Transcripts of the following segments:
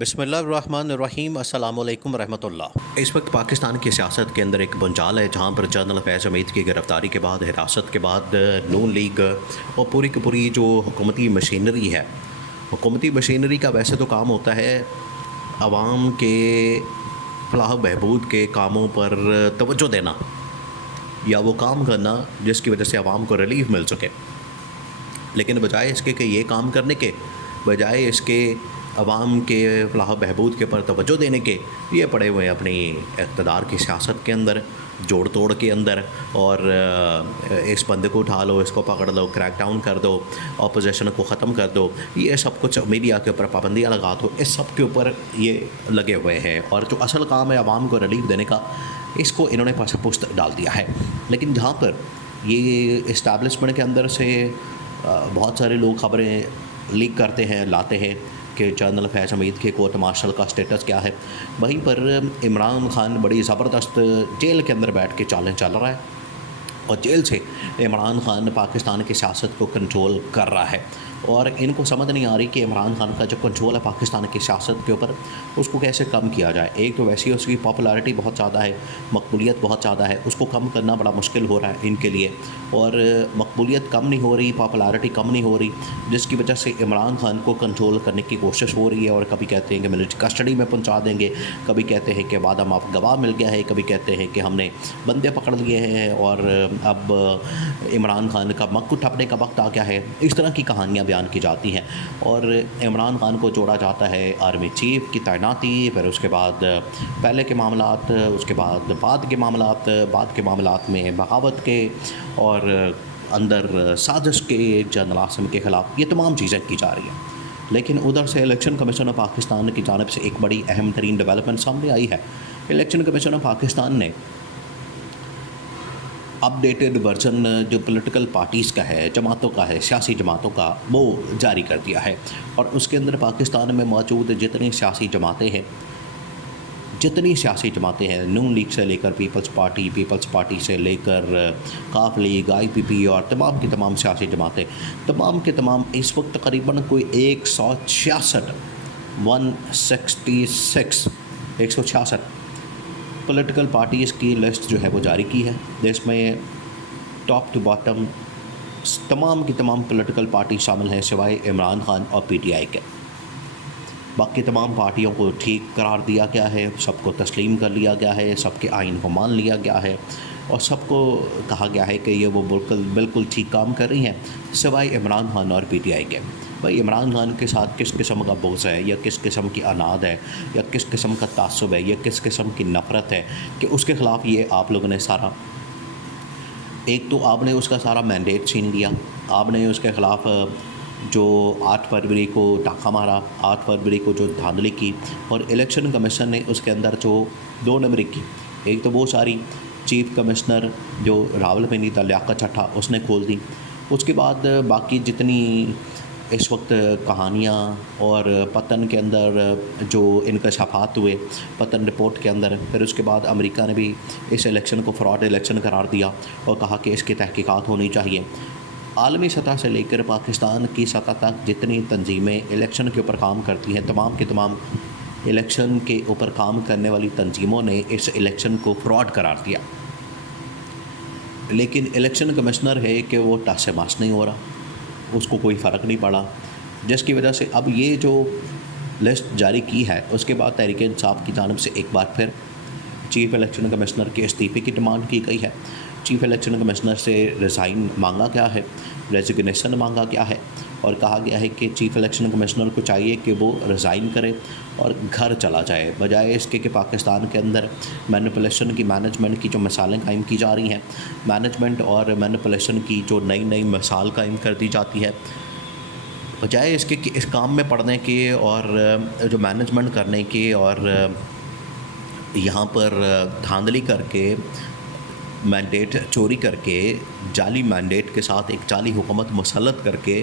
بسم اللہ الرحمن الرحیم، السلام علیکم ورحمۃ اللہ۔ اس وقت پاکستان کی سیاست کے اندر ایک بنجال ہے جہاں پر جنرل فیض حمید کی گرفتاری کے بعد، حراست کے بعد نون لیگ اور پوری کی پوری جو حکومتی مشینری ہے، حکومتی مشینری کا ویسے تو کام ہوتا ہے عوام کے فلاح و بہبود کے کاموں پر توجہ دینا یا وہ کام کرنا جس کی وجہ سے عوام کو ریلیف مل سکے، لیکن بجائے اس کے کہ یہ کام کرنے کے، بجائے اس کے عوام کے فلاح و بہبود کے پر توجہ دینے کے، یہ پڑے ہوئے اپنی اقتدار کی سیاست کے اندر، جوڑ توڑ کے اندر، اور اس بندے کو اٹھا لو، اس کو پکڑ لو، کریک ڈاؤن کر دو، اپوزیشن کو ختم کر دو، یہ سب کچھ میڈیا کے اوپر پابندیاں لگا دو، اس سب کے اوپر یہ لگے ہوئے ہیں، اور جو اصل کام ہے عوام کو ریلیف دینے کا، اس کو انہوں نے پس پشت ڈال دیا ہے۔ لیکن جہاں پر یہ اسٹیبلشمنٹ کے اندر سے بہت سارے لوگ خبریں لیک کرتے ہیں، لاتے ہیں کہ جنرل فیض حمید کے کورٹ مارشل کا سٹیٹس کیا ہے، وہیں پر عمران خان بڑی زبردست جیل کے اندر بیٹھ کے چالیں چل رہا ہے، اور جیل سے عمران خان پاکستان کی سیاست کو کنٹرول کر رہا ہے، اور ان کو سمجھ نہیں آ رہی کہ عمران خان کا جو کنٹرول ہے پاکستان کی سیاست کے اوپر، اس کو کیسے کم کیا جائے۔ ایک تو ویسے اس کی پاپولیرٹی بہت زیادہ ہے، مقبولیت بہت زیادہ ہے، اس کو کم کرنا بڑا مشکل ہو رہا ہے ان کے لیے، اور مقبولیت کم نہیں ہو رہی، پاپولیرٹی کم نہیں ہو رہی، جس کی وجہ سے عمران خان کو کنٹرول کرنے کی کوشش ہو رہی ہے، اور کبھی کہتے ہیں کہ ملٹری کسٹڈی میں پہنچا دیں گے، کبھی کہتے ہیں کہ وعدہ معاف گواہ مل گیا ہے، کبھی کہتے ہیں کہ ہم نے بندے پکڑ لیے ہیں اور اب عمران خان کا مک ٹھپنے کا وقت آ گیا ہے۔ اس طرح کی کہانیاں بیان کی جاتی ہیں، اور عمران خان کو جوڑا جاتا ہے آرمی چیف کی تعیناتی، پھر اس کے بعد پہلے کے معاملات، اس کے بعد بعد کے معاملات میں بغاوت کے، اور اندر سازش کے جنرل عاصم کے خلاف، یہ تمام چیزیں کی جا رہی ہیں۔ لیکن ادھر سے الیکشن کمیشن آف پاکستان کی جانب سے ایک بڑی اہم ترین ڈیولپمنٹ سامنے آئی ہے۔ الیکشن کمیشن آف پاکستان نے اپ ڈیٹڈ ورژن جو پولیٹیکل پارٹیز کا ہے، جماعتوں کا ہے، سیاسی جماعتوں کا، وہ جاری کر دیا ہے، اور اس کے اندر پاکستان میں موجود جتنی سیاسی جماعتیں ہیں، نون لیگ سے لے کر پیپلز پارٹی سے لے کر کاف لیگ، آئی پی پی، اور تمام کی تمام سیاسی جماعتیں، تمام کے تمام اس وقت تقریباً کوئی 166 پولیٹیکل پارٹیز کی لسٹ جو ہے وہ جاری کی ہے، جس میں ٹاپ ٹو باٹم تمام کی تمام پولیٹیکل پارٹی شامل ہیں سوائے عمران خان اور پی ٹی آئی کے۔ باقی تمام پارٹیوں کو ٹھیک قرار دیا گیا ہے، سب کو تسلیم کر لیا گیا ہے، سب کے آئین کو مان لیا گیا ہے، اور سب کو کہا گیا ہے کہ یہ وہ بالکل ٹھیک کام کر رہی ہیں، سوائے عمران خان اور پی ٹی آئی کے۔ بھائی عمران خان کے ساتھ کس قسم کا بغض ہے، یا کس قسم کی عناد ہے، یا کس قسم کا تعصب ہے، یا کس قسم کی نفرت ہے کہ اس کے خلاف یہ آپ لوگوں نے سارا، ایک تو آپ نے اس کا سارا مینڈیٹ چھین لیا، آپ نے اس کے خلاف جو 8 فروری کو ڈاکہ مارا، 8 فروری کو جو دھاندلی کی، اور الیکشن کمیشن نے اس کے اندر جو 2 نمبر کی، ایک تو وہ ساری چیف کمشنر جو راولپنڈی تھا لیاقت چٹھا، اس نے کھول دی، اس کے بعد باقی جتنی اس وقت کہانیاں اور پتن کے اندر جو انکشافات ہوئے پتن رپورٹ کے اندر، پھر اس کے بعد امریکہ نے بھی اس الیکشن کو فراڈ الیکشن قرار دیا اور کہا کہ اس کی تحقیقات ہونی چاہیے۔ عالمی سطح سے لے کر پاکستان کی سطح تک جتنی تنظیمیں الیکشن کے اوپر کام کرتی ہیں، تمام کے تمام الیکشن کے اوپر کام کرنے والی تنظیموں نے اس الیکشن کو فراڈ قرار دیا، لیکن الیکشن کمشنر ہے کہ وہ ٹس سے مس نہیں ہو رہا، اس کو کوئی فرق نہیں پڑا، جس کی وجہ سے اب یہ جو لسٹ جاری کی ہے، اس کے بعد تحریک انصاف کی جانب سے ایک بار پھر چیف الیکشن کمشنر کے استعفے کی ڈیمانڈ کی گئی ہے۔ چیف الیکشن کمشنر سے ریزائن مانگا گیا ہے، ریزگنیشن مانگا گیا ہے، اور کہا گیا ہے کہ چیف الیکشن کمشنر کو چاہیے کہ وہ ریزائن کرے اور گھر چلا جائے، بجائے اس کے کہ پاکستان کے اندر مینپولیشن کی، مینجمنٹ کی جو مثالیں قائم کی جا رہی ہیں، مینجمنٹ اور مینپولیشن کی جو نئی مثال قائم کر دی جاتی ہے، بجائے اس کے کہ اس کام میں پڑھنے کے اور جو مینجمنٹ کرنے کے، اور یہاں پر دھاندلی کر کے، مینڈیٹ چوری کر کے، جعلی مینڈیٹ کے ساتھ ایک جعلی حکومت مسلط کر کے،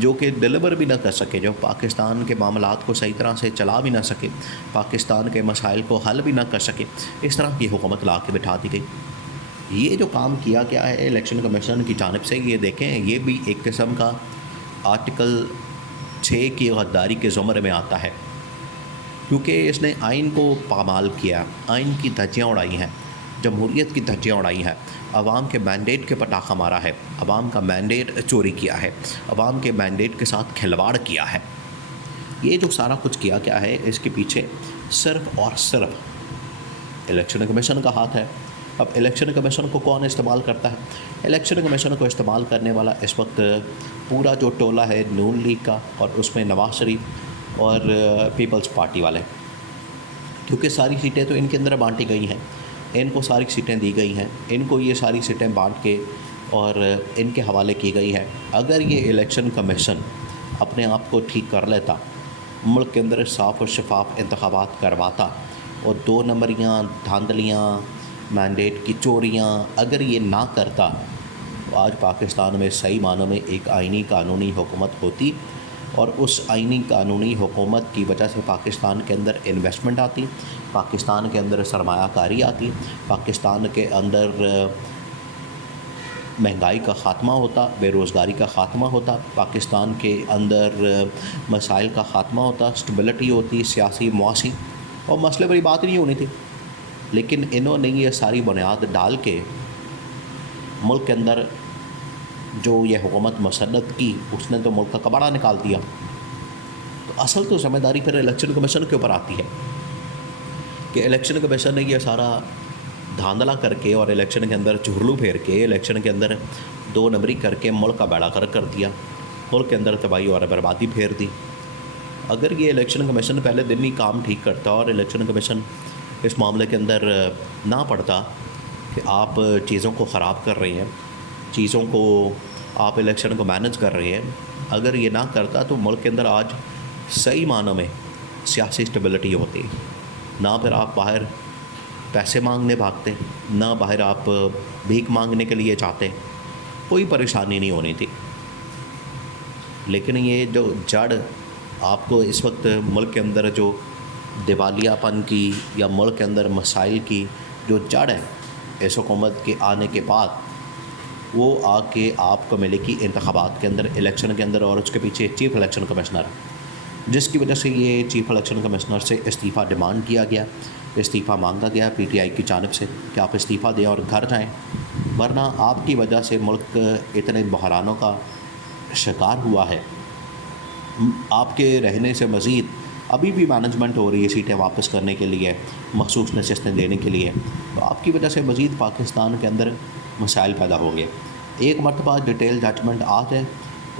جو کہ ڈیلیور بھی نہ کر سکے، جو پاکستان کے معاملات کو صحیح طرح سے چلا بھی نہ سکے، پاکستان کے مسائل کو حل بھی نہ کر سکے، اس طرح کی حکومت لا کے بٹھا دی گئی۔ یہ جو کام کیا گیا ہے الیکشن کمیشن کی جانب سے، یہ دیکھیں، یہ بھی ایک قسم کا آرٹیکل 6 کی غداری کے زمرے میں آتا ہے، کیونکہ اس نے آئین کو پامال کیا، آئین کی دھجیاں اڑائی ہیں، جمہوریت کی دھجیاں اڑائی ہیں، عوام کے مینڈیٹ کے پٹاخہ مارا ہے، عوام کا مینڈیٹ چوری کیا ہے، عوام کے مینڈیٹ کے ساتھ کھلواڑ کیا ہے۔ یہ جو سارا کچھ کیا گیا ہے، اس کے پیچھے صرف اور صرف الیکشن کمیشن کا ہاتھ ہے۔ اب الیکشن کمیشن کو کون استعمال کرتا ہے؟ الیکشن کمیشن کو استعمال کرنے والا اس وقت پورا جو ٹولہ ہے نون لیگ کا، اور اس میں نواز شریف اور پیپلز پارٹی والے، کیونکہ ساری سیٹیں تو ان کے اندر بانٹی گئی ہیں، ان کو ساری سیٹیں دی گئی ہیں، ان کو یہ ساری سیٹیں بانٹ کے اور ان کے حوالے کی گئی ہے۔ اگر یہ الیکشن کمیشن اپنے آپ کو ٹھیک کر لیتا، ملک کے اندر صاف اور شفاف انتخابات کرواتا، اور 2 نمبریاں، دھاندلیاں، مینڈیٹ کی چوریاں اگر یہ نہ کرتا، تو آج پاکستان میں صحیح معنوں میں ایک آئینی قانونی حکومت ہوتی، اور اس آئینی قانونی حکومت کی وجہ سے پاکستان کے اندر انویسٹمنٹ آتی، پاکستان کے اندر سرمایہ کاری آتی، پاکستان کے اندر مہنگائی کا خاتمہ ہوتا، بے روزگاری کا خاتمہ ہوتا، پاکستان کے اندر مسائل کا خاتمہ ہوتا، اسٹیبلٹی ہوتی سیاسی معاشی، اور مسئلے بڑی بات نہیں ہونی تھی۔ لیکن انہوں نے یہ ساری بنیاد ڈال کے ملک کے اندر جو یہ حکومت مسلط کی، اس نے تو ملک کا کباڑہ نکال دیا۔ تو اصل تو ذمہ داری پھر الیکشن کمیشن کے اوپر آتی ہے کہ الیکشن کمیشن نے یہ سارا دھاندلا کر کے اور الیکشن کے اندر چہرلو پھیر کے، الیکشن کے اندر 2 نمبری کر کے ملک کا بیڑا غرق کر دیا، ملک کے اندر تباہی اور بربادی پھیر دی۔ اگر یہ الیکشن کمیشن پہلے دن ہی کام ٹھیک کرتا اور الیکشن کمیشن اس معاملے کے اندر نہ پڑتا کہ آپ چیزوں کو خراب کر رہے ہیں، چیزوں کو آپ الیکشن کو مینج کر رہے ہیں، اگر یہ نہ کرتا تو ملک کے اندر آج صحیح معنوں میں سیاسی اسٹیبلٹی ہوتی، نہ پھر آپ باہر پیسے مانگنے بھاگتے، نہ باہر آپ بھیک مانگنے کے لیے جاتے، کوئی پریشانی نہیں ہونی تھی۔ لیکن یہ جو جڑ آپ کو اس وقت ملک کے اندر جو دیوالیہ پن کی یا ملک کے اندر مسائل کی جو جڑ ہے اس حکومت کے آنے کے بعد، وہ آ کے آپ کو ملے گی انتخابات کے اندر، الیکشن کے اندر، اور اس کے پیچھے چیف الیکشن کمشنر، جس کی وجہ سے یہ چیف الیکشن کمشنر سے استعفیٰ ڈیمانڈ کیا گیا، استعفیٰ مانگا گیا پی ٹی آئی کی جانب سے کہ آپ استعفیٰ دیں اور گھر جائیں، ورنہ آپ کی وجہ سے ملک اتنے بحرانوں کا شکار ہوا ہے۔ آپ کے رہنے سے مزید ابھی بھی مینجمنٹ ہو رہی ہے سیٹیں واپس کرنے کے لیے، مخصوص نشستیں دینے کے لیے، تو آپ کی وجہ سے مزید پاکستان کے اندر مسائل پیدا ہوں گے۔ ایک مرتبہ ڈیٹیل ججمنٹ آ جائے،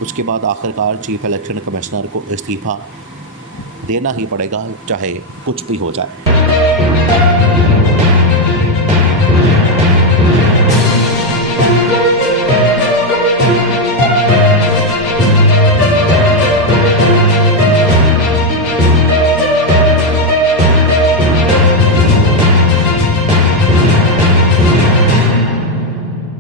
اس کے بعد آخرکار چیف الیکشن کمشنر کو استعفیٰ دینا ہی پڑے گا، چاہے کچھ بھی ہو جائے۔